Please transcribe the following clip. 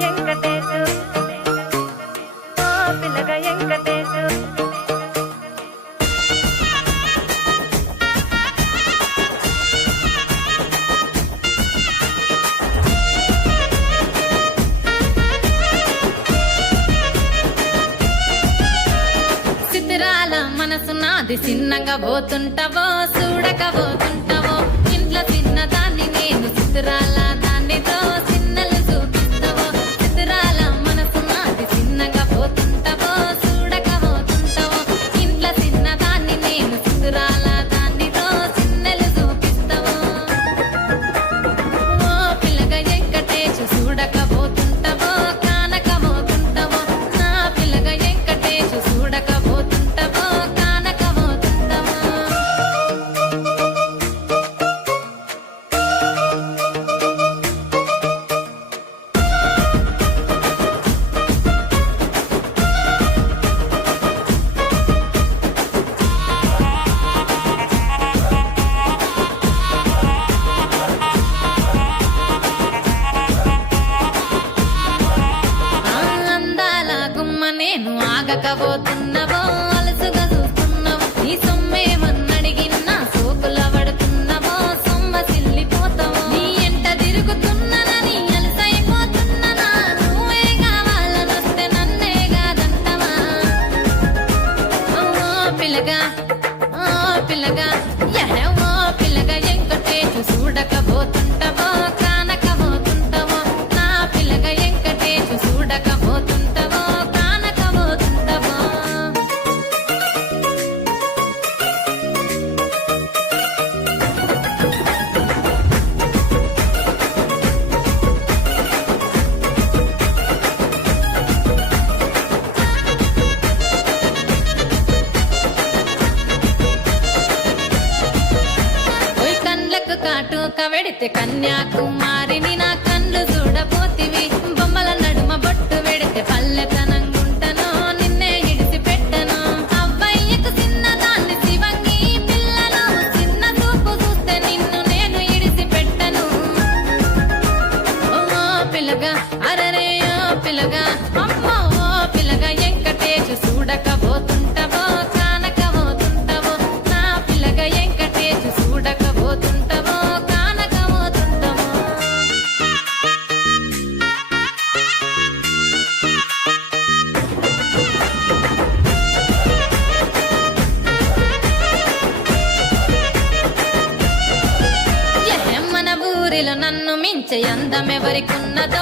వెంకటేశు ఓ పిల్లగ వెంకటేశు చిత్రాల మనసు నాది చిన్నగా పోతుంటావో చూడక పోతుంటావో ఇంట్లో చిన్నదాన్ని నేను చిత్రాల దానితో చిన్నలు చూపిస్తావో చిత్రాల మనసు నాది చిన్నగా పోతుంటావో చూడక పోతుంటావో ఇంట్లో చిన్నదాన్ని నేను చిత్రాల దానితో చిన్నలు చూపిస్తావో ఓ పిల్లగా వెంకటేశు చూడక పోతుంటావో కానక పోతుంటావో నా పిల్లగా వెంకటేశు చూడక పోతుంటావో కానక పోతుంటావో అందాల గుమ్మ నేను ఆగకపోతున్నావో అలసుగా చూస్తున్నావో నీ సొమ్మేమన్నడిగిన్నా సోకుల పడుతున్నావో సొమ్మ సిల్లిపోతావో నీ ఎంట తిరుగుతున్నానని అలసైపోతున్నానా నువ్వే కావాలనొస్తే నన్నే కాదంటవా ఓ పిల్లగా ఓ పిల్లగా ఓ పిల్లగా వెంకటేశు చూడకపోతుంటావో కానకపోతుంటావో నా పిల్లగా వెంకటేశు చూడకపోతుంటావో కానకపోతుంటావో ఓయ్ కండ్లకు కాటుక వెడితే కన్యాకుమారిని నా కండ్లు చూడపోతివి బొమ్మల నడుమ బొట్టు వెడితే పల్లెతనంగుంటను నిన్నే ఇడిసి పెట్టను అవ్వయ్యకు చిన్నదాన్ని శివంగి పిల్లను చిన్న చూపు చూస్తే నిన్ను నేను ఇడిసి పెట్టను ఓ పిల్లగా అరరే ఓ పిల్లగా అమ్మో ఓ పిల్లగా వెంకటేశు చూడకపోతుంటావో కానకపోతుంటావో నా పిల్లగా వెంకటేశు చూడకపోతుంటావో కానకపోతుంటావో మన ఊరిలో నన్ను మించే అందం ఎవరికున్నదో